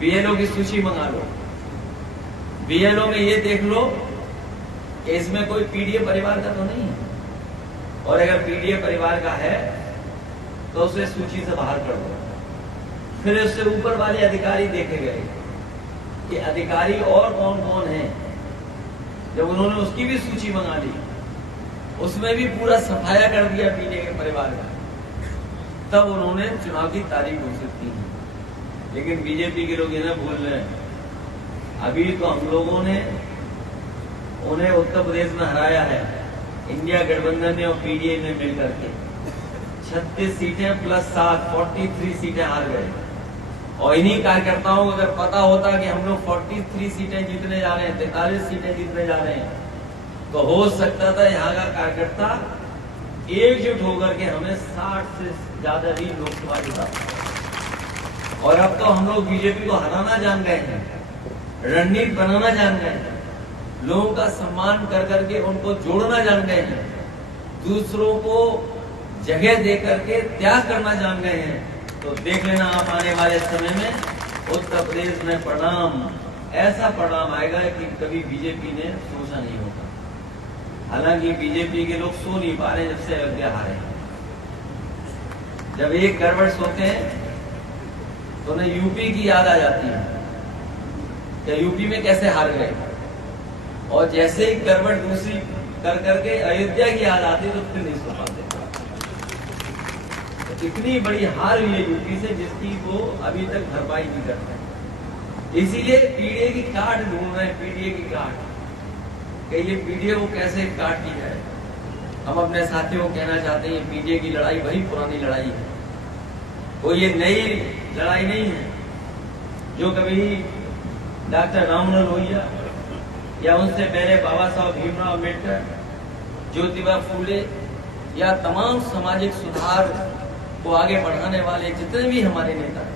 BLO की सूची मंगा लो। बीएलओ में ये देख लो कि इसमें कोई पीडीए परिवार का तो नहीं है, और अगर पीडीए परिवार का है तो उसे सूची से बाहर कर दो। फिर उससे ऊपर वाले अधिकारी देखे गए कि अधिकारी और कौन कौन है। जब उन्होंने उसकी भी सूची मंगा ली, उसमें भी पूरा सफाया कर दिया पीडीए के परिवार का, तब उन्होंने चुनाव की तारीख घोषित की। लेकिन बीजेपी के लोग इन्हें भूल रहे हैं। अभी तो हम लोगों ने उन्हें उत्तर प्रदेश में हराया है, इंडिया गठबंधन ने और पीडीए ने मिलकर के 36 सीटें प्लस 7 43 सीटें हार गए। और इन्हीं कार्यकर्ताओं को अगर पता होता कि हम लोग 43 सीटें जीतने जा रहे हैं, 43 सीटें जीतने जा रहे हैं, तो हो सकता था यहाँ का कार्यकर्ता एकजुट होकर के हमें 60 से ज्यादा भी लोकसभा जिता। और अब तो हम लोग बीजेपी को हराना जान गए हैं, रणनीति बनाना जान गए हैं, लोगों का सम्मान कर करके उनको जोड़ना जान गए हैं, दूसरों को जगह दे करके त्याग करना जान गए हैं। तो देख लेना आप आने वाले समय में उत्तर प्रदेश में परिणाम, ऐसा परिणाम आएगा कि कभी बीजेपी ने सोचा नहीं होगा। हालांकि बीजेपी के लोग सो नहीं पा रहे जब से अयोध्या हारे। जब एक गड़बड़ सोते हैं तो उन्हें यूपी की याद आ जाती है कि यूपी में कैसे हार गए, और जैसे ही गड़बड़ दूसरी कर करके अयोध्या की याद आती तो फिर नहीं सो पाते। इतनी बड़ी हार हुई है यूपी से जिसकी वो अभी तक भरपाई नहीं करते। इसीलिए पीडीए की काट ढूंढ रहे हैं, पीडीए की काट, कि ये पीडीए को कैसे काट दी जाए। हम अपने साथियों को कहना चाहते हैं, पीडीए की लड़ाई वही पुरानी लड़ाई है, वो ये नई लड़ाई नहीं है जो कभी डॉक्टर राममनोहर लोहिया या उनसे पहले बाबा साहब भीमराव अम्बेडकर, ज्योतिबा फूले या तमाम सामाजिक सुधार को आगे बढ़ाने वाले जितने भी हमारे नेता हैं,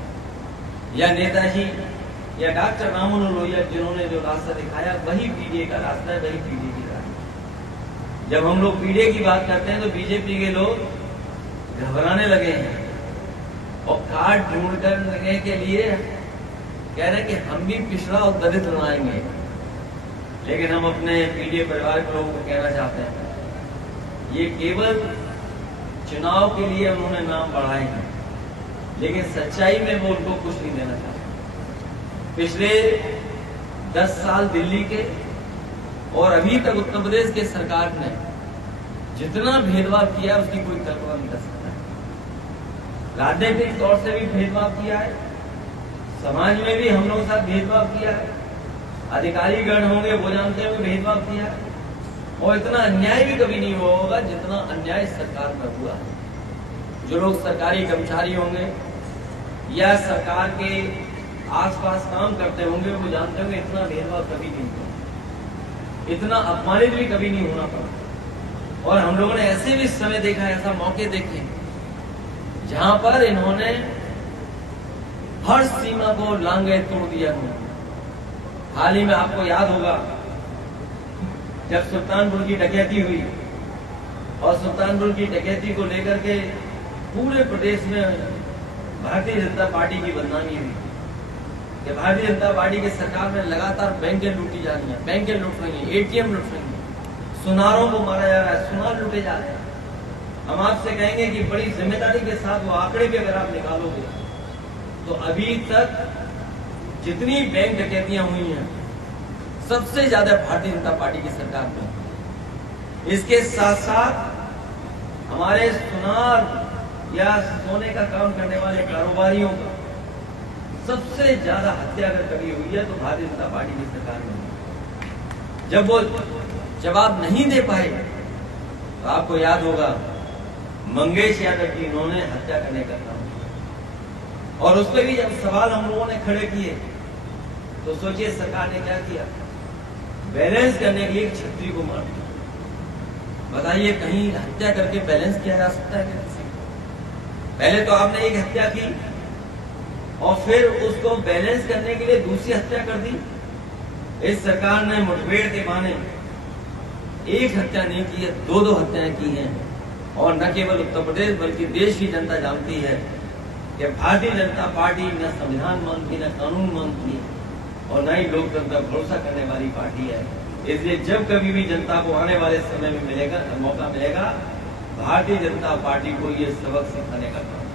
या नेताजी या डॉक्टर राममनोहर लोहिया, जिन्होंने जो रास्ता दिखाया वही पीडीए का रास्ता है, वही पीडीए की रास्ता। जब हम लोग पीडीए की बात करते हैं तो बीजेपी के लोग घबराने लगे हैं और कार्ड ढूंढ करने के लिए कह रहे हैं कि हम भी पिछड़ा और दलित बनाएंगे। लेकिन हम अपने पीडीए परिवार के लोगों को कहना चाहते हैं, ये केवल चुनाव के लिए उन्होंने नाम बढ़ाए हैं, लेकिन सच्चाई में वो उनको कुछ नहीं देना चाहते। पिछले 10 साल दिल्ली के और अभी तक उत्तर प्रदेश के सरकार ने जितना भेदभाव किया उसकी कोई कल्पना नहीं कर सकता। राजनीतिक तौर से भी भेदभाव किया है, समाज में भी हम लोगों के साथ भेदभाव किया है, अधिकारी गण होंगे वो जानते हुए भेदभाव किया है, और इतना अन्याय भी कभी नहीं हुआ होगा जितना अन्याय सरकार में हुआ है। जो लोग सरकारी कर्मचारी होंगे या सरकार के आसपास काम करते होंगे वो जानते होंगे इतना भेदभाव कभी नहीं हुआ, इतना अपमानित भी कभी नहीं होना पड़ा। और हम लोगों ने ऐसे भी समय देखा है, ऐसा मौके देखे जहां पर इन्होंने हर सीमा को लांघे तोड़ दिया। हाल ही में आपको याद होगा जब सुल्तानपुर की डकैती हुई, और सुल्तानपुर की डकैती को लेकर के पूरे प्रदेश में भारतीय जनता पार्टी की बदनामी हुई कि भारतीय जनता पार्टी की सरकार में लगातार बैंकें लूटी जा रही हैं, बैंकें लूट रही हैं, एटीएम लूट रही हैं, सुनारों को मारा जा रहा है, सुनार लूटे जा रहे हैं। हम आपसे कहेंगे कि बड़ी जिम्मेदारी के साथ वो आंकड़े भी अगर आप निकालोगे तो अभी तक जितनी बैंक डकैतियां हुई हैं सबसे ज्यादा भारतीय जनता पार्टी की सरकार में। इसके साथ साथ हमारे सुनार या सोने का काम करने वाले कारोबारियों का सबसे ज्यादा हत्या अगर कभी हुई है तो भारतीय जनता पार्टी की सरकार में। जब वो जवाब नहीं दे पाए तो आपको याद होगा मंगेश यादव की इन्होंने हत्या करने का काम, और उस पर भी जब सवाल हम लोगों ने खड़े किए तो सोचिए सरकार ने क्या किया, बैलेंस करने के लिए छतरी को मार दिया। बताइए कहीं हत्या करके बैलेंस किया जा सकता है क्या किसी को? पहले तो आपने एक हत्या की और फिर उसको बैलेंस करने के लिए दूसरी हत्या कर दी। इस सरकार ने मुठभेड़ के बहाने एक हत्या नहीं की है, 2-2 हत्याएं की हैं। और न केवल उत्तर प्रदेश बल्कि देश की जनता जानती है कि भारतीय जनता पार्टी न संविधान मानती, न कानून मानती और न ही लोकतंत्र पर भरोसा करने वाली पार्टी है। इसलिए जब कभी भी जनता को आने वाले समय में मौका मिलेगा, भारतीय जनता पार्टी को ये सबक सिखाने का काम